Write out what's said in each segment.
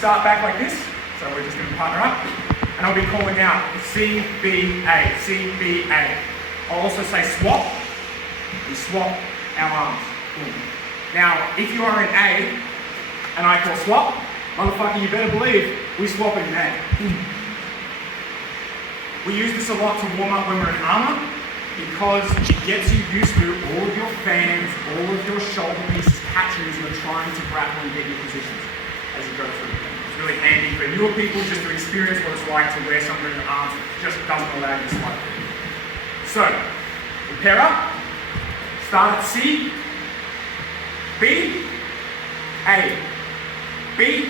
start back like this. So we're just going to partner up. And I'll be calling out CBA, CBA. I'll also say swap. We swap our arms. Boom. Now, if you are in A and I call swap, motherfucker, you better believe we swap in A. We use this a lot to warm up when we're in armour because it gets you used to all of your fans, all of your shoulder pieces catching as you're trying to grapple and get your positions as you go through. It's really handy for newer people just to experience what it's like to wear something in your arms that just doesn't allow you to slide through. So, we pair up, start at C, B, A, B,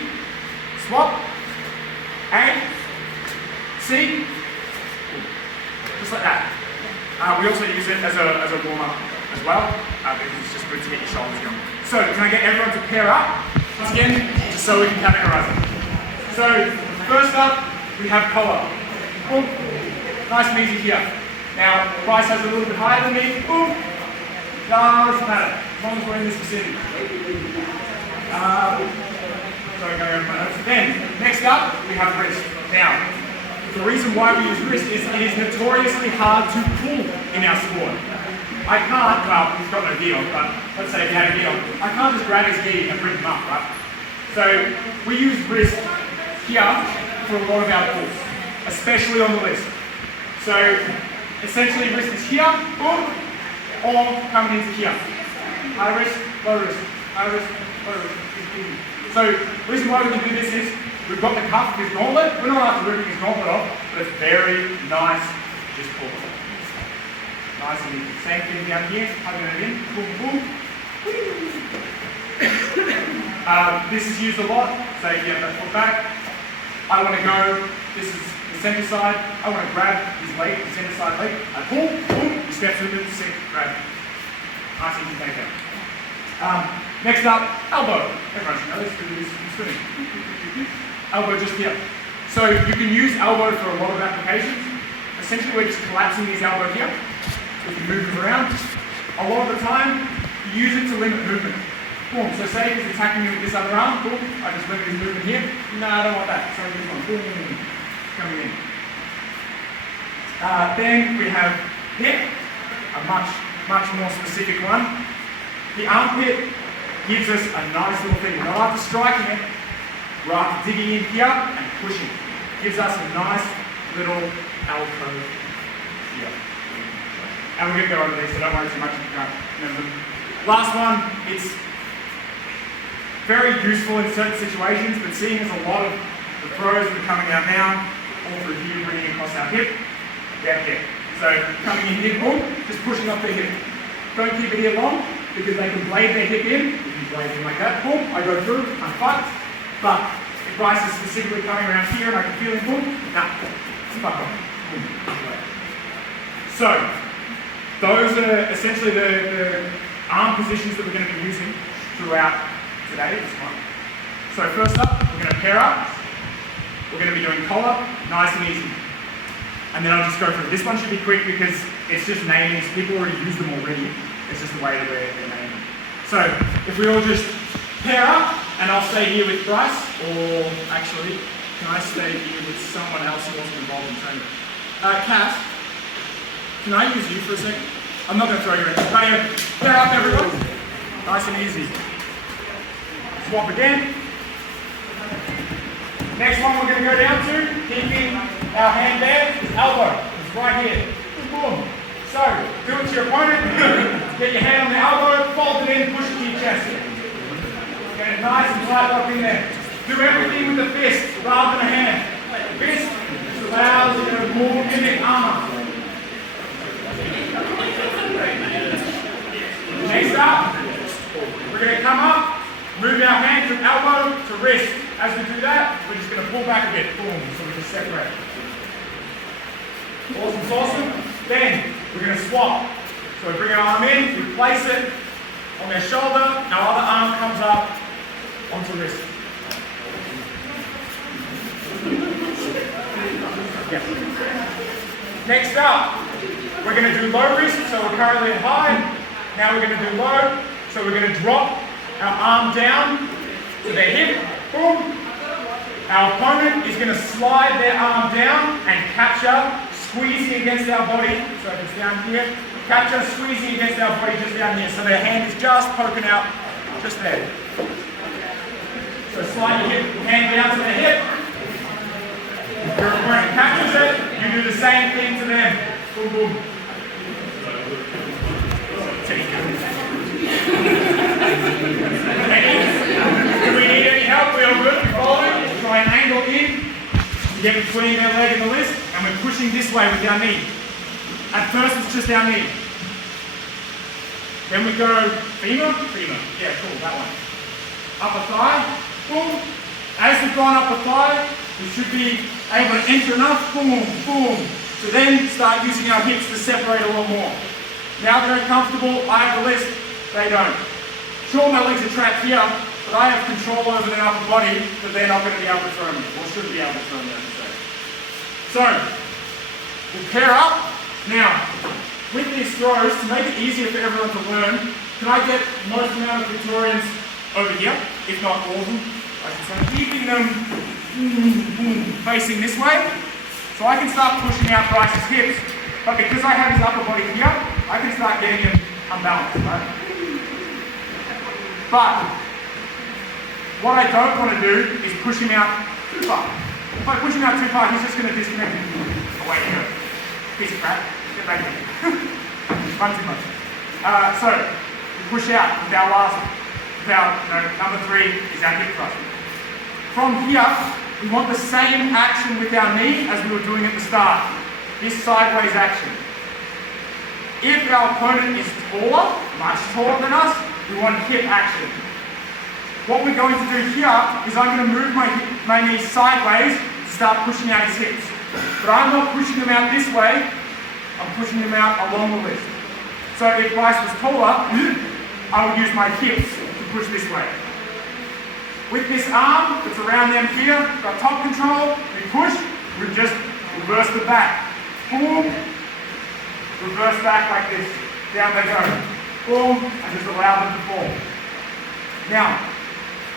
swap, A, C, just like that. We also use it as a warm-up as well, because it's just good to get your shoulders going. So, can I get everyone to pair up once again, just so we can categorize it. So, first up, we have collar. Boom. Nice and easy here. Now, Bryce has a little bit higher than me. Boom. Doesn't matter, as long as we're in this vicinity. Sorry, going over my notes. Then, next up, we have wrist. Now, the reason why we use wrist is it is notoriously hard to pull in our sport. I can't, well, he's got no gi on, but let's say if he had a gi on, I can't just grab his gi and bring him up, right? So we use wrist here for a lot of our pulls, especially on the list. So essentially wrist is here, boom, or coming into here. High wrist, low wrist, high wrist, low wrist. So the reason why we can do this is we've got the cuff of his gauntlet. We're not after ripping his gauntlet off, but it's very nice. Just pull it. Nice and easy. Same thing down here, hugging it in. Boom, boom. This is used a lot. So if you have that foot back, I want to go. This is the center side. I want to grab his leg, the center side leg. I pull, boom. He steps with it, sit, grab. Nice easy takedown. Next up, elbow. Everyone should know this because it's swimming. Elbow just here. So you can use elbow for a lot of applications. Essentially, we're just collapsing his elbow here. We can move him around. A lot of the time, you use it to limit movement. Boom. So say he's attacking me with this other arm. Boom. I just limit his movement here. No, I don't want that. So this one. Boom. Coming in. Then we have hip. A much more specific one. The armpit gives us a nice little thing. We're not after striking it. We're after digging in here and pushing. Gives us a nice little alcove here. And we're going to go over these, so don't worry too much if you can't remember them. Last one, it's very useful in certain situations, but seeing as a lot of the pros that are coming out now, all through here, bringing across our hip, down here. So coming in here, boom, just pushing off their hip. Don't keep it here long, because they can blade their hip in. If you blade in like that, boom, I go through, I'm fucked. But if Bryce is specifically coming around here and I can feel him, boom, nah, fuck off. Boom. So, those are essentially the arm positions that we're going to be using throughout today, this one. So first up, we're going to pair up. We're going to be doing collar, nice and easy. And then I'll just go through. This one should be quick because it's just names. People already use them already. It's just the way that they're named. So if we all just pair up, and I'll stay here with Bryce, or actually, can I stay here with someone else who wasn't involved in training? Kat, can I use you for a second? I'm not going to throw you in. Right here. Pair up, everyone. Nice and easy. Swap again. Next one we're going to go down to, keeping our hand there, is elbow. It's right here. Boom. So, do it to your opponent. Get your hand on the elbow, fold it in, push it to your chest. Get it nice and tight up in there. Do everything with the fist rather than a hand. The fist allows you to more mimic armor. Next up, we're going to come up, move our hand from elbow to wrist. As we do that, we're just going to pull back a bit. Boom. So we just separate. Awesome, awesome. Then we're going to swap. So we bring our arm in, we place it on their shoulder, our other arm comes up onto wrist. Yeah. Next up, we're going to do low wrist, so we're currently at high. Now we're going to do low, so we're going to drop our arm down to their hip. Boom. Our opponent is going to slide their arm down and capture, squeezing against our body. So if it's down here, capture, squeezing against our body just down here. So their hand is just poking out, just there. So slide your hand down to the hip. If your opponent catches it, you do the same thing to them. Boom, boom. Do we need any help? We are good. Following. Try and angle in. You get between their leg and the wrist, and we're pushing this way with our knee. At first, it's just our knee. Then we go femur. Yeah, cool, that one. Upper thigh. Boom. As we've gone up the thigh, we should be able to enter enough. Boom, boom. To then start using our hips to separate a lot more. Now they're comfortable. I have the list. They don't. Sure, my legs are trapped here, but I have control over their upper body that they're not going to be able to throw me, or should be able to throw me, I should say. So, we'll pair up. Now, with these throws, to make it easier for everyone to learn, can I get most amount of Victorians over here, if not all of them, I should say, keeping them facing this way, so I can start pushing out Bryce's hips, but because I have his upper body here, I can start getting him unbalanced, right? But what I don't want to do is push him out too far. If I push him out too far, he's just going to disconnect away here. Piece of crap. Get back here. Run too much. So, we push out with our number 3 is our hip thrust. From here, we want the same action with our knee as we were doing at the start. This sideways action. If our opponent is taller, much taller than us, we want hip action. What we're going to do here is I'm going to move my knee sideways to start pushing out his hips. But I'm not pushing them out this way, I'm pushing them out along the wrist. So if Bryce was taller, I would use my hips to push this way. With this arm that's around them here, got top control, we push, we just reverse the back. Boom, reverse back like this. Down they go. Boom, and just allow them to fall. Now,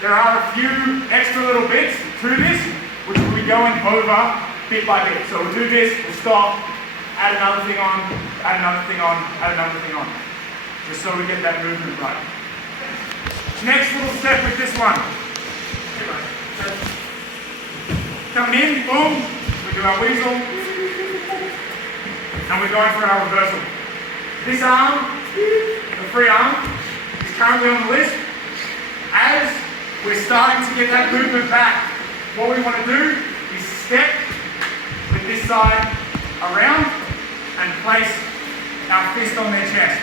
there are a few extra little bits to this, which we'll be going over bit by bit. So we'll do this, we'll stop, add another thing on, add another thing on, add another thing on. Just so we get that movement right. Next little step with this one. Coming in, boom, we do our weasel, and we're going for our reversal. This arm, the free arm, is currently on the list. As we're starting to get that movement back, what we want to do is step with this side around and place our fist on their chest.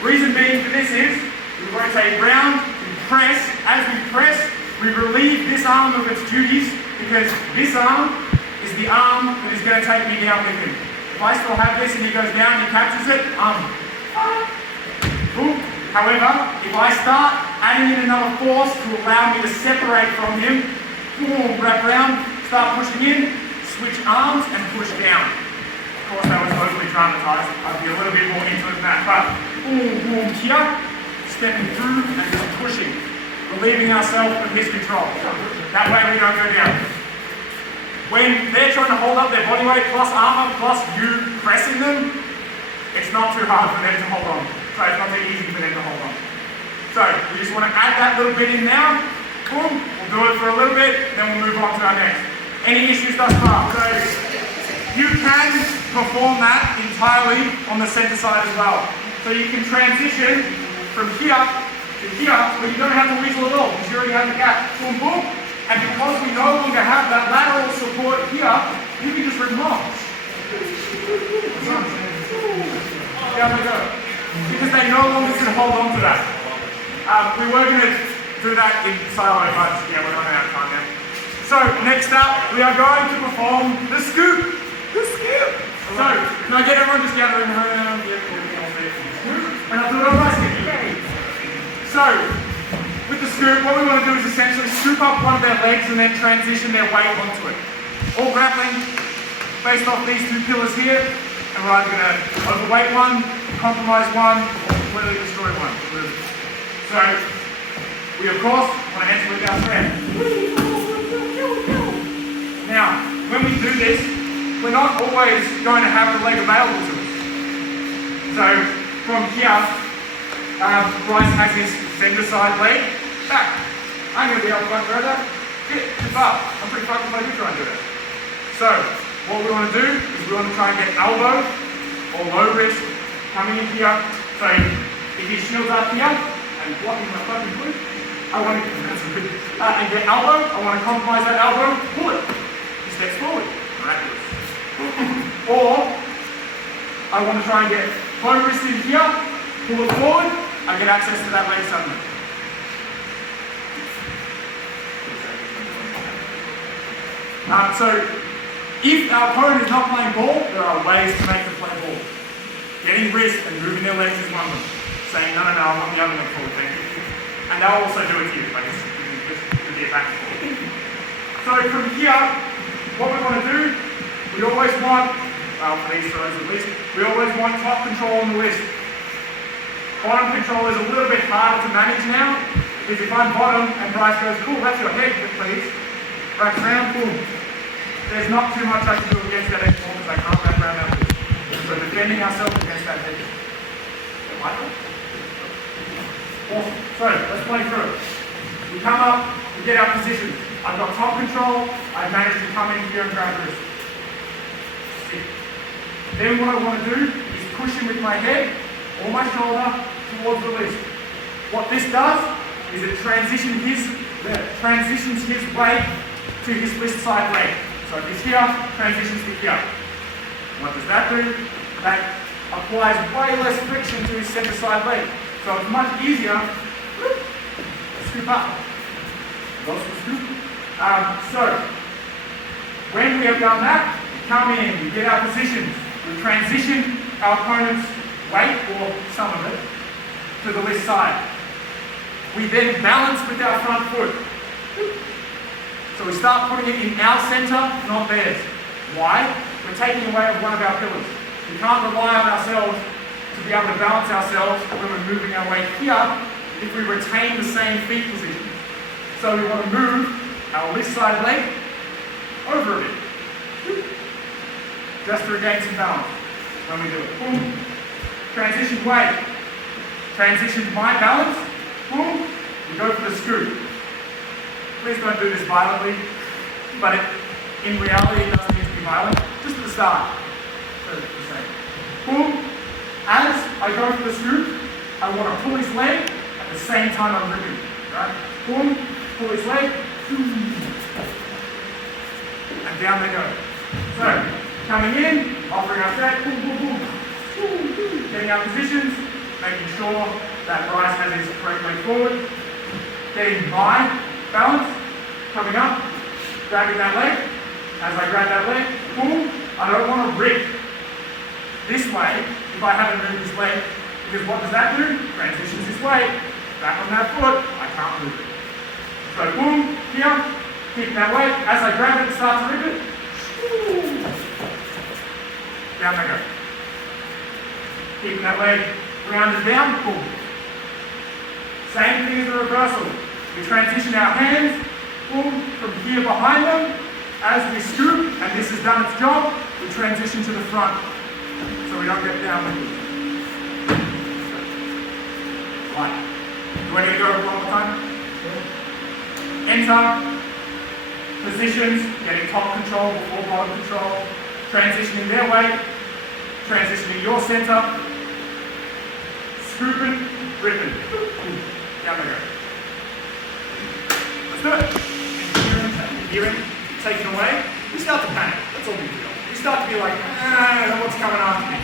Reason being for this is, we rotate round, we press. As we press, we relieve this arm of its duties because this arm is the arm that is going to take me down with him. If I still have this and he goes down and he catches it, boom. However, if I start adding in another force to allow me to separate from him, boom, wrap around, start pushing in, switch arms and push down. Of course, that was overly dramatized. I'd be a little bit more into it than that, but boom, boom, here, stepping through and just pushing, relieving ourselves of his control. That way we don't go down. When they're trying to hold up their body weight plus armor plus you pressing them, it's not too hard for them to hold on. So it's not too easy for them to hold on. So we just want to add that little bit in now. Boom, we'll do it for a little bit, then we'll move on to our next. Any issues thus far? So you can perform that entirely on the center side as well. So you can transition from here to here, but you don't have to weasel at all because you already have the gap. Boom, boom. And because we no longer have that lateral support here, you can just rip them off. Down we go. Because they no longer can hold on to that. We were going to do that in silo, but yeah, we're running out of time now. So next up, we are going to perform the scoop. The scoop. So, can I get everyone just gathering around? And I'll do it on my scoop. So, with the scoop, what we want to do is essentially scoop up one of their legs and then transition their weight onto it. All grappling, based off these two pillars here, and we're either going to overweight one, compromise one, or completely destroy one. So, we of course want to enter with our thread. Now, when we do this, we're not always going to have the leg available to us. So, from here, Bryce has his center side leg back. I'm going to be able to throw that. Get too far. I'm pretty fucking close to try and do that. So, what we want to do is we want to try and get elbow or low wrist coming in here. So, if his shield's up here and blocking my fucking glute, I want to and get elbow. I want to compromise that elbow. Pull it. He steps forward. Miraculous. Or I want to try and get low wrist in here. Pull it forward. I get access to that leg suddenly. So, if our opponent is not playing ball, there are ways to make them play ball. Getting wrist and moving their legs is one of them. Saying, no, I want the other leg forward, thank you. And they'll also do it to you, like just to be a back and forth. So from here, what we want to do, we always want, well for these throws at least, we always want top control on the wrist. Bottom control is a little bit harder to manage now, because if I'm bottom and Bryce goes, cool, that's your head, please. Wraps around, boom. There's not too much I can do against that head because I can't wrap around that wrist. So defending ourselves against that head. Awesome. So let's play through it. We come up, we get our positions. I've got top control, I've managed to come in here and grab wrist. Then what I want to do is push him with my head or my shoulder towards the wrist. What this does is it transitions his weight to his wrist side leg. So if he's here, transitions to here. What does that do? That applies way less friction to his center side leg. So it's much easier. Scoop up. So when we have done that, we come in, we get our positions, we transition our opponent's weight, or some of it, to the left side. We then balance with our front foot. So we start putting it in our center, not theirs. Why? We're taking away one of our pillars. We can't rely on ourselves to be able to balance ourselves when we're moving our weight here if we retain the same feet position. So we want to move our left side leg over a bit. Just to regain some balance when we do it. Boom. Transition weight. Transition my balance. Boom. We go for the scoop. Please don't do this violently, but in reality it doesn't need to be violent. Just at the start. Boom. As I go for the scoop, I want to pull his leg at the same time I'm ripping. Right? Boom. Pull his leg. And down they go. So, coming in, offering our set, boom, boom, boom. Getting our positions, making sure that Bryce has his correct leg forward. Getting my balance, coming up, grabbing that leg. As I grab that leg, boom, I don't want to rip this way if I haven't moved his leg, because what does that do? Transitions his weight, back on that foot, I can't move it. So boom, here, keeping that weight, as I grab it and start to rip it, down they go. Keeping that leg rounded down, boom. Same thing as the reversal. We transition our hands, boom, from here behind them. As we scoop, and this has done its job, we transition to the front. So we don't get down with it. Right. You want to go over one more time? Enter. Positions, getting top control before bottom control. Transitioning their weight. Transitioning your center. Scooping, ripping. Down they go. Let's do it. Hearing, taken away. We start to panic. That's all we do. We start to be like, what's coming after me?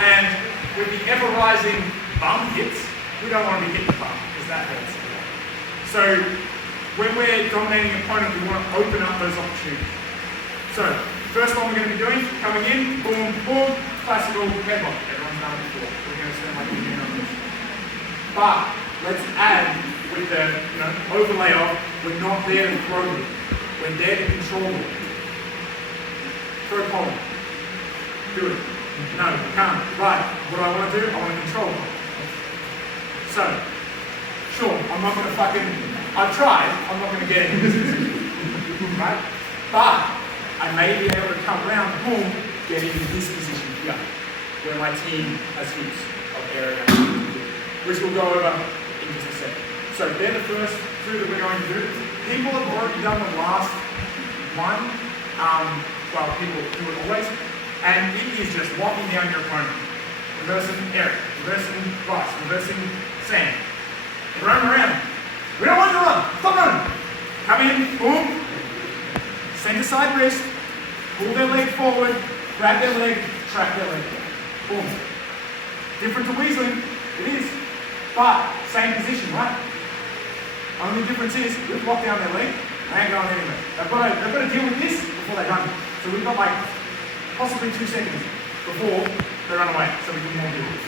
And with the ever rising bum hits, we don't want to be hit the bum because that hurts. So when we're dominating an opponent, we want to open up those opportunities. So first one we're going to be doing, coming in, boom, boom, classical headlock. Everyone's done it before. We're going to spend like a minute on this. But let's add with the overlay of we're not there to throw them. We're there to control them. Throw column. Do it. No, can't. Right. What do I want to do? I want to control them. So, sure, I'm not going to I've tried, I'm not going to get into this position. Right? But I may be able to come around, boom, get into this position here, where my team has heaps of area, which we'll go over in just a second. So they're the first two that we're going to do. People have already done the last one, well, people do it always, and it is just locking down your opponent. Reversing Eric, reversing Bryce, reversing Sam. Run around. We don't want you to run. Stop running. Come in, boom. Center side wrist. Pull their leg forward. Grab their leg. Trap their leg. Boom. Different to weaseling. It is. But same position, right? Only difference is we've locked down their leg. They ain't going anywhere. They've got to deal with this before they run. So we've got like possibly 2 seconds before they run away. So we can more do it.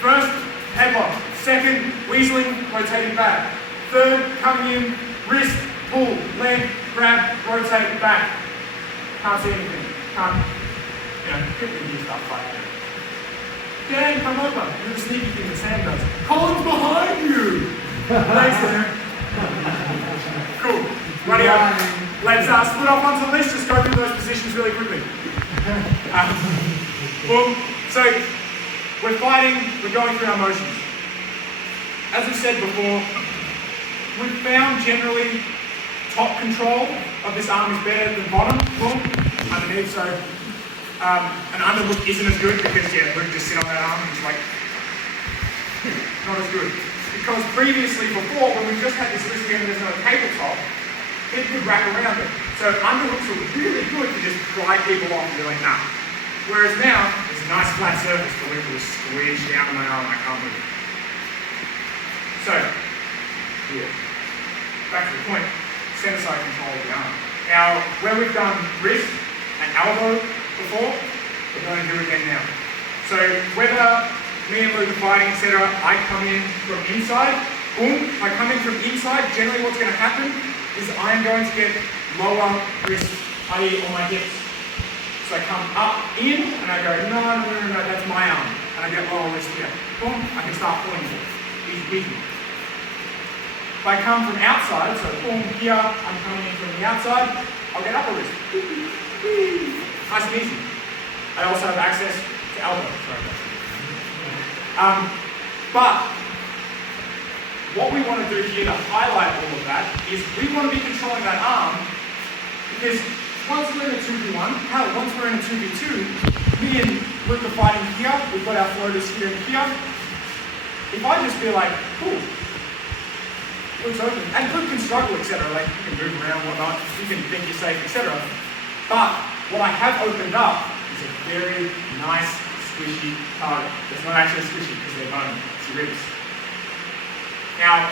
First, headlock. Second, weaseling, rotating back. Third, coming in, wrist, pull, leg, grab, rotate back. Can't see anything. Can't, quickly do stuff like that. Dan, come over. Do the sneaky thing that Sam does. Colin's behind you. Thanks, Sam. Cool. Righty up. Let's split off onto the list. Just go through those positions really quickly. Boom. So we're fighting. We're going through our motions. As I said before, we've found generally top control of this arm is better than bottom. Boom. Underneath. So an underhook isn't as good because Luke just sit on that arm and it's like not as good. Because previously, before, when we just had this list again and there's no tabletop, it could wrap around it. So underhooks were really good to just pry people off and be like, nah. Whereas now, there's a nice flat surface for Luke to squeeze down on my arm and I can't move. So, here. Back to the point, center side control of the arm. Now, where we've done wrist and elbow before, we're going to do it again now. So, whether me and Luke are fighting, etc., I come in from inside, boom, I come in from inside, generally what's going to happen is I'm going to get lower wrist, i.e. on my hips. So I come up in, and I go, no, that's my arm. And I get lower wrist here. Boom, I can start pulling it. Easy. If I come from outside, so boom, here, I'm coming in from the outside, I'll get upper wrist. Nice and easy. I also have access to elbow. But what we want to do here to highlight all of that is we want to be controlling that arm because once we're in a 2v1, once we're in a 2v2, me and Luke are fighting here, we've got our floaters here and here. If I just be like, cool, Luke's open, and Luke can struggle, etc., like you can move around, whatnot, you can think you're safe, etc. But what I have opened up is a very nice, squishy target. It's not actually squishy because they're bone, it's your ribs. Now,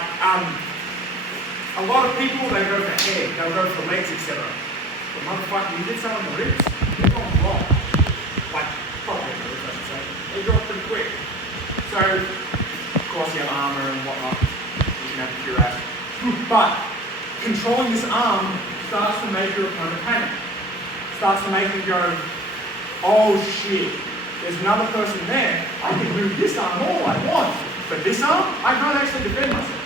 a lot of people, they go for head, they'll go for legs, etc. But motherfucker, you hit someone in the ribs, they're going wrong. Like, probably the ribs, I should say. They drop pretty quick. So, of course, you have armor and whatnot. You can have a cuirass. But, controlling this arm starts to make your opponent panic. Starts to make them go, oh shit, there's another person there, I can move this arm all I want. But this arm, I can't actually defend myself.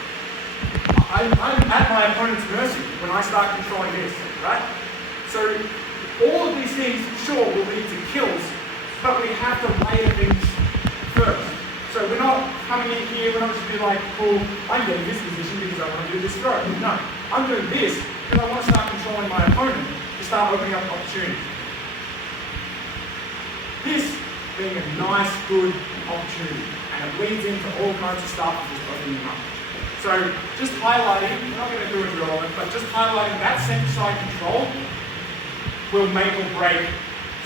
I'm at my opponent's mercy when I start controlling this, right? So all of these things, sure, will lead to kills, but we have to layer things first. So we're not coming in here, we're not just be like, cool, I'm getting this position because I want to do this throw. No, I'm doing this because I want to start controlling my opponent to start opening up opportunities. This being a nice, good opportunity. And it leads into all kinds of stuff and just opening them up. So just highlighting, we're not going to do a drill on it, but just highlighting that center side control will make or break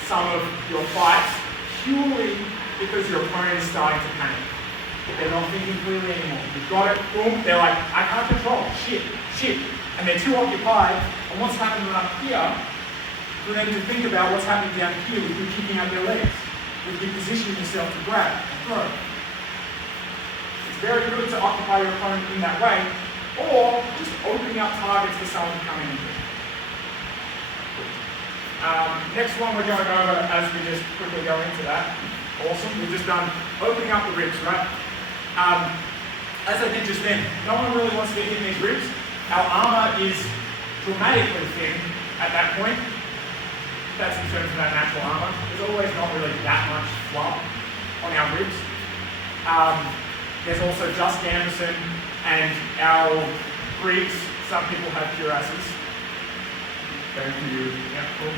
some of your fights purely because your opponent is starting to panic. They're not thinking clearly anymore. You've got it, boom, they're like, I can't control, shit. And they're too occupied on what's happening up here for them to think about what's happening down here with you kicking out their legs, with you positioning yourself to grab and throw. Very good to occupy your opponent in that way, or just opening up targets for someone to come in. Next one we're going over as we just quickly go into that. Awesome, we've just done opening up the ribs, right? As I did just then, no one really wants to get in these ribs. Our armor is dramatically thin at that point, That's in terms of our natural armour. There's always not really that much flub on our ribs. There's also just gambeson and our breeds. Some people have cuirasses. Thank you. Yeah, cool.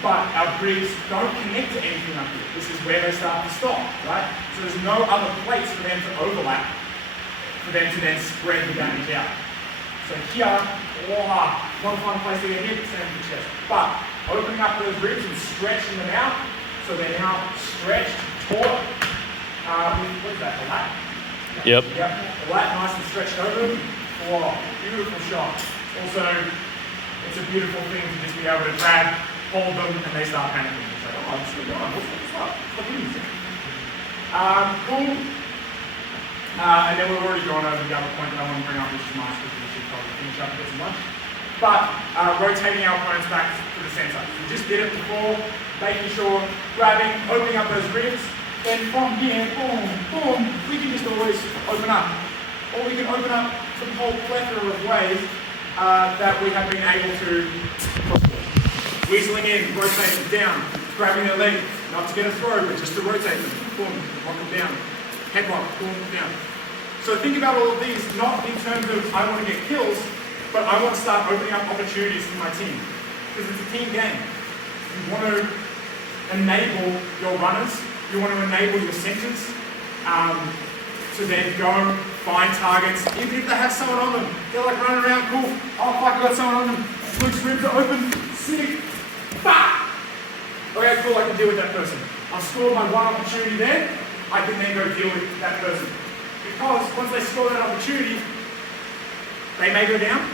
But our breeds don't connect to anything up here. This is where they start to stop, right? So there's no other plates for them to overlap, for them to then spread the damage out. So here, not a fun place to get hit, same with the chest. But opening up those ribs and stretching them out, so they're now stretched, taut. What's that, a lat? Yep. Yep, a lat nice and stretched over them. Oh, beautiful shot. Also, it's a beautiful thing to just be able to grab, hold them, and they start panicking. It's like, oh, I'm still going. What's up? What's easy? Cool. And then we've already gone over the other point that I want to bring up, which is nice because we should probably finish up and get some lunch. But rotating our opponents back to the centre. We just did it before, making sure, grabbing, opening up those ribs. Then from here, boom, boom, we can just always open up. Or we can open up the whole plethora of ways that we have been able to weaseling in, rotating down, grabbing their leg, not to get a throw, but just to rotate them, boom, lock them down, headlock, boom, down. So think about all of these, not in terms of I want to get kills, but I want to start opening up opportunities for my team. Because it's a team game. You want to enable your runners, you want to enable your centers to then go find targets, even if they have someone on them. They're like running around, cool, oh fuck, I got someone on them. Luke's ribs are open, sick, bah! Okay, cool, I can deal with that person. I've scored my one opportunity there, I can then go deal with that person. Because once they score that opportunity, they may go down,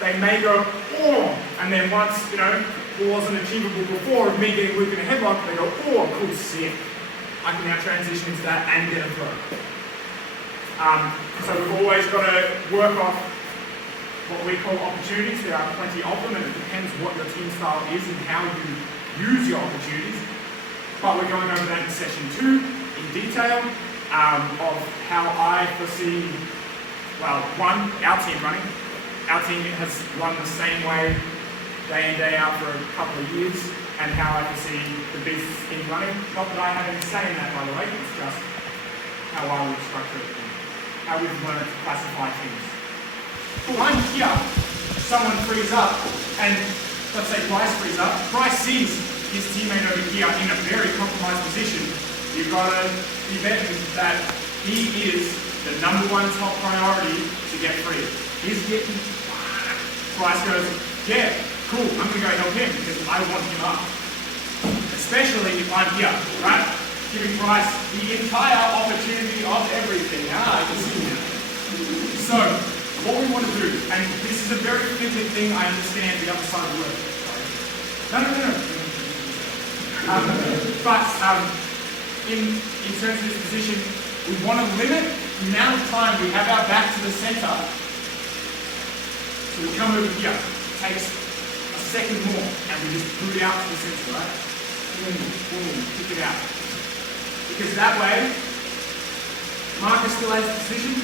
they may go, oh, and then once, it wasn't achievable before of me getting Luke in a headlock, they go, oh, cool, sick. I can now transition into that and get a throw. So we've always got to work off what we call opportunities. There are plenty of them, and it depends what your team style is and how you use your opportunities. But we're going over that in session 2 in detail of how I foresee, well, one, our team running. Our team has run the same way day in, day out for a couple of years, and how I foresee the business in running. Not that I have any say in that, by the way, it's just how I would structure it, how we've learned to classify things. Well, I'm here, someone frees up, and let's say Bryce frees up. Bryce sees his teammate over here in a very compromised position. You've got to be betting that he is the #1 top priority to get free. He's getting, Bryce goes, yeah, cool, I'm going to go help him because I want him up. Especially if I'm here, right? Giving Bryce the entire opportunity of everything. I can see now. So, what we want to do, and this is a very fidget thing, I understand the other side of the word. No. But in terms of this position, we want to limit the amount of time we have our back to the center. So we come over here, it takes a second more, and we just boot out to the center, right? Boom, boom, kick it out. Because that way, Marcus still has the position.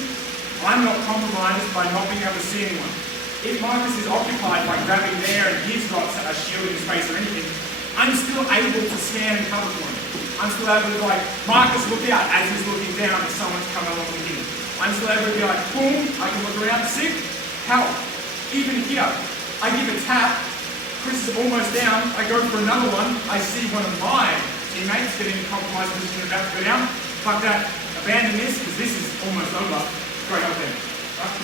I'm not compromised by not being able to see anyone. If Marcus is occupied by grabbing there and he's got a shield in his face or anything, I'm still able to scan and cover for him. I'm still able to be like, Marcus, look out, as he's looking down if someone's coming along with him. I'm still able to be like, boom, I can look around, sick, help. Even here, I give a tap, Chris is almost down, I go for another one, I see one of my teammates getting in a compromised position about to go down. Fuck that, abandon this, because this is almost over. Go help them, right?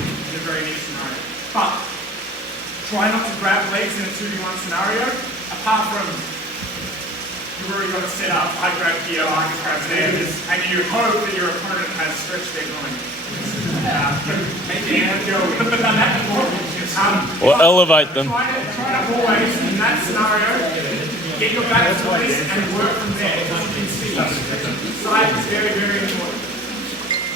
In a very neat scenario. But, try not to grab legs in a 2v1 scenario, apart from you've already got it set up. I grab here, Marcus grabs there, and you hope that your opponent has stretched their groin. Make the hand go. We've done that before. Or elevate them. Try to always, in that scenario, get your back to this and work from there. As you can see, side is very, very important.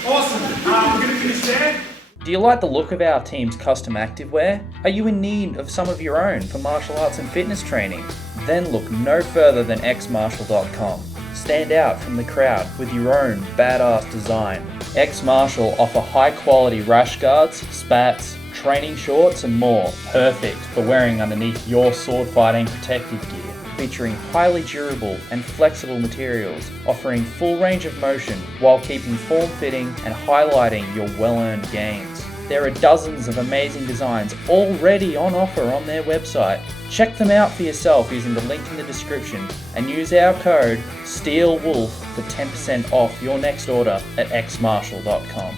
Awesome. We're going to finish there. Do you like the look of our team's custom activewear? Are you in need of some of your own for martial arts and fitness training? Then look no further than xmartial.com. Stand out from the crowd with your own badass design. X Martial offer high quality rash guards, spats, training shorts and more, perfect for wearing underneath your sword fighting protective gear. Featuring highly durable and flexible materials, offering full range of motion while keeping form-fitting and highlighting your well-earned gains. There are dozens of amazing designs already on offer on their website. Check them out for yourself using the link in the description and use our code STEELWOLF for 10% off your next order at xmarshall.com.